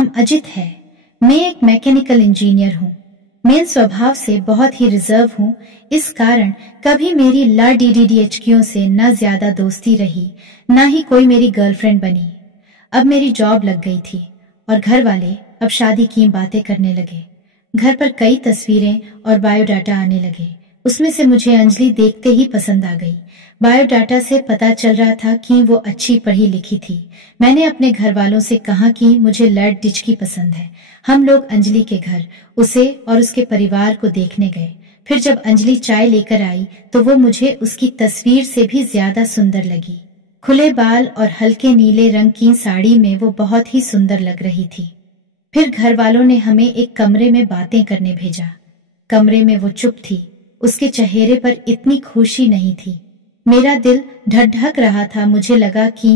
नाम अजित है। मैं एक मैकेनिकल इंजीनियर हूँ। मैं स्वभाव से बहुत ही रिजर्व हूँ। इस कारण कभी मेरी LDDHQों से न ज्यादा दोस्ती रही, न ही कोई मेरी गर्लफ्रेंड बनी। अब मेरी जॉब लग गई थी और घर वाले अब शादी की बातें करने लगे। घर पर कई तस्वीरें और बायोडाटा आने लगे। उसमें से मुझे अंजलि देखते ही पसंद आ गई। बायोडाटा से पता चल रहा था कि वो अच्छी पढ़ी लिखी थी। मैंने अपने घर वालों से कहा कि मुझे लड़ डिचकी पसंद है। हम लोग अंजलि के घर उसे और उसके परिवार को देखने गए। फिर जब अंजलि चाय लेकर आई तो वो मुझे उसकी तस्वीर से भी ज्यादा सुंदर लगी। खुले बाल और हल्के नीले रंग की साड़ी में वो बहुत ही सुंदर लग रही थी। फिर घर वालों ने हमें एक कमरे में बातें करने भेजा। कमरे में वो चुप थी। उसके चेहरे पर इतनी खुशी नहीं थी। मेरा दिल धड़धक रहा था। मुझे लगा कि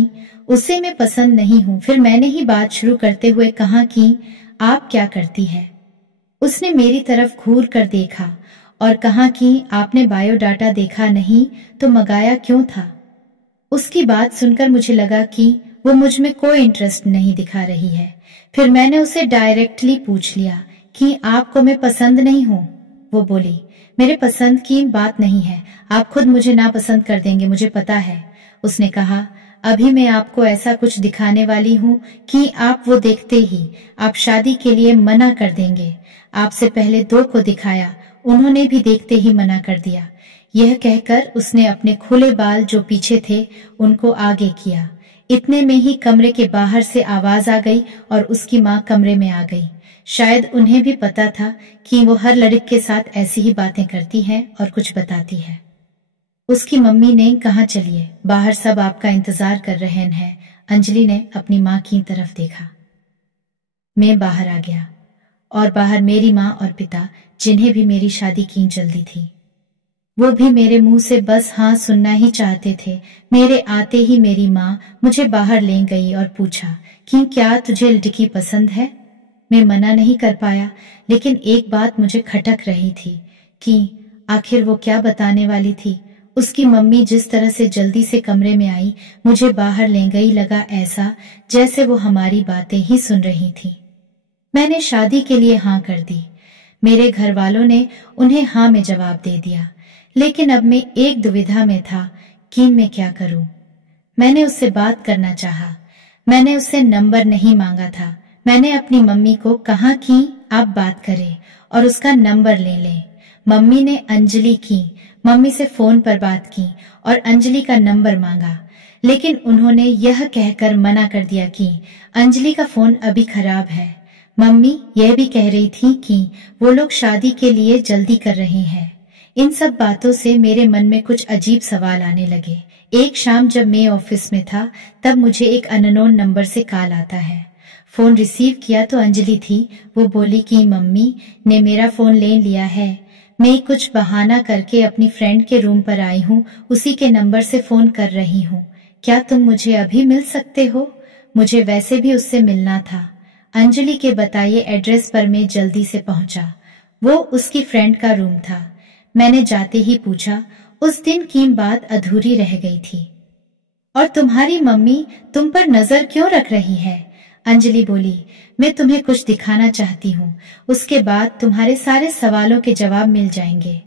उसे मैं पसंद नहीं हूँ। फिर मैंने ही बात शुरू करते हुए कहा कि आप क्या करती है। उसने मेरी तरफ घूर कर देखा और कहा कि आपने बायोडाटा देखा नहीं तो मंगाया क्यों था। उसकी बात सुनकर मुझे लगा कि वो मुझ में कोई इंटरेस्ट नहीं दिखा रही है। फिर मैंने उसे डायरेक्टली पूछ लिया कि आपको मैं पसंद नहीं हूँ। वो बोली, मेरे पसंद की बात नहीं है, आप खुद मुझे नापसंद कर देंगे, मुझे पता है। उसने कहा, अभी मैं आपको ऐसा कुछ दिखाने वाली हूँ कि आप वो देखते ही आप शादी के लिए मना कर देंगे। आपसे पहले 2 को दिखाया, उन्होंने भी देखते ही मना कर दिया। यह कहकर उसने अपने खुले बाल जो पीछे थे उनको आगे किया। इतने में ही कमरे के बाहर से आवाज आ गई और उसकी माँ कमरे में आ गई। शायद उन्हें भी पता था कि वो हर लड़के के साथ ऐसी ही बातें करती है और कुछ बताती है। उसकी मम्मी ने कहा, चलिए बाहर सब आपका इंतजार कर रहे हैं। अंजलि ने अपनी माँ की तरफ देखा। मैं बाहर आ गया और बाहर मेरी माँ और पिता, जिन्हें भी मेरी शादी की जल्दी थी, वो भी मेरे मुंह से बस हाँ सुनना ही चाहते थे। मेरे आते ही मेरी माँ मुझे बाहर ले गई और पूछा कि क्या तुझे लड़की पसंद है। मैं मना नहीं कर पाया, लेकिन एक बात मुझे खटक रही थी कि आखिर वो क्या बताने वाली थी। उसकी मम्मी जिस तरह से जल्दी से कमरे में आई, मुझे बाहर ले गई, लगा ऐसा जैसे वो हमारी बातें ही सुन रही थी। मैंने शादी के लिए हाँ कर दी। मेरे घर वालों ने उन्हें हाँ में जवाब दे दिया, लेकिन अब मैं एक दुविधा में था कि मैं क्या करूं। मैंने उससे बात करना चाहा। मैंने उससे नंबर नहीं मांगा था। मैंने अपनी मम्मी को कहा कि आप बात करें और उसका नंबर ले लें। मम्मी ने अंजलि की। मम्मी से फोन पर बात की और अंजलि का नंबर मांगा, लेकिन उन्होंने यह कहकर मना कर दिया कि अंजलि का फोन अभी खराब है। मम्मी यह भी कह रही थी कि वो लोग शादी के लिए जल्दी कर रहे हैं। इन सब बातों से मेरे मन में कुछ अजीब सवाल आने लगे। एक शाम जब मैं ऑफिस में था, तब मुझे एक अननोन नंबर से कॉल आता है। फोन रिसीव किया तो अंजलि थी। वो बोली कि मम्मी ने मेरा फोन ले लिया है। मैं कुछ बहाना करके अपनी फ्रेंड के रूम पर आई हूँ, उसी के नंबर से फोन कर रही हूँ। क्या तुम मुझे अभी मिल सकते हो? मुझे वैसे भी उससे मिलना था। अंजलि के बताए एड्रेस पर मैं जल्दी से पहुंचा। वो उसकी फ्रेंड का रूम था। मैंने जाते ही पूछा, उस दिन की बात अधूरी रह गई थी और तुम्हारी मम्मी तुम पर नजर क्यों रख रही है? अंजलि बोली, मैं तुम्हें कुछ दिखाना चाहती हूँ, उसके बाद तुम्हारे सारे सवालों के जवाब मिल जाएंगे।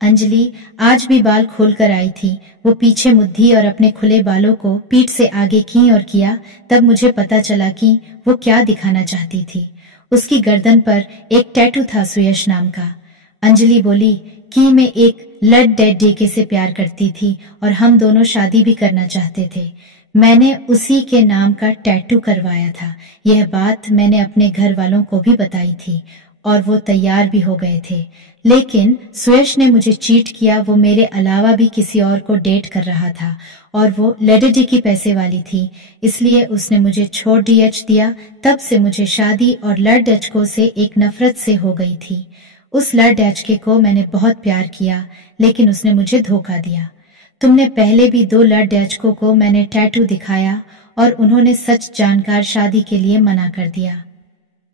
अंजलि आज भी बाल खोलकर आई थी। वो पीछे मुद्दी और अपने खुले बालों को पीठ से आगे की और किया। तब मुझे पता चला कि वो क्या दिखाना चाहती थी। उसकी गर्दन पर एक टैटू था सुयश नाम का। अंजलि बोली कि मैं एक लड डेड डेके से प्यार करती थी और हम दोनों शादी भी करना चाहते थे। मैंने उसी के नाम का टैटू करवाया था। यह बात मैंने अपने घर वालों को भी बताई थी और वो तैयार भी हो गए थे, लेकिन सुयश ने मुझे चीट किया। वो मेरे अलावा भी किसी और को डेट कर रहा था और वो लेडी की पैसे वाली थी, इसलिए उसने मुझे छोड़ दिया। तब से मुझे शादी और लड़ डचको से एक नफरत से हो गई थी। उस लड़ डचके को मैंने बहुत प्यार किया, लेकिन उसने मुझे धोखा दिया। तुमने पहले भी 2 लड़ डचको को मैंने टैटू दिखाया और उन्होंने सच जानकर शादी के लिए मना कर दिया।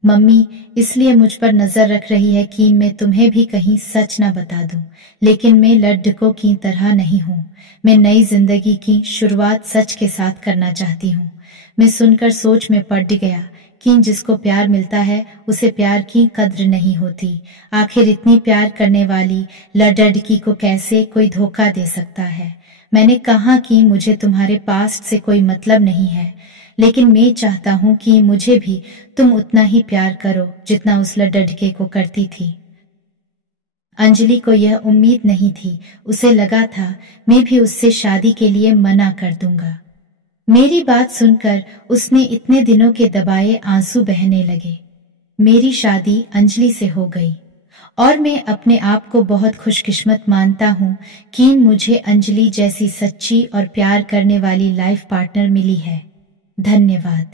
मम्मी इसलिए मुझ पर नजर रख रही है कि मैं तुम्हें भी कहीं सच न बता दूं, लेकिन मैं लड़कों की तरह नहीं हूँ। मैं नई जिंदगी की शुरुआत सच के साथ करना चाहती हूँ। मैं सुनकर सोच में पड़ गया कि जिसको प्यार मिलता है उसे प्यार की कद्र नहीं होती। आखिर इतनी प्यार करने वाली लड़की को कैसे कोई धोखा दे सकता है। मैंने कहा कि मुझे तुम्हारे पास्ट से कोई मतलब नहीं है, लेकिन मैं चाहता हूं कि मुझे भी तुम उतना ही प्यार करो जितना उस लड़के को करती थी। अंजलि को यह उम्मीद नहीं थी। उसे लगा था मैं भी उससे शादी के लिए मना कर दूंगा। मेरी बात सुनकर उसने इतने दिनों के दबाए आंसू बहने लगे। मेरी शादी अंजलि से हो गई और मैं अपने आप को बहुत खुशकिस्मत मानता हूँ कि मुझे अंजलि जैसी सच्ची और प्यार करने वाली लाइफ पार्टनर मिली है। धन्यवाद।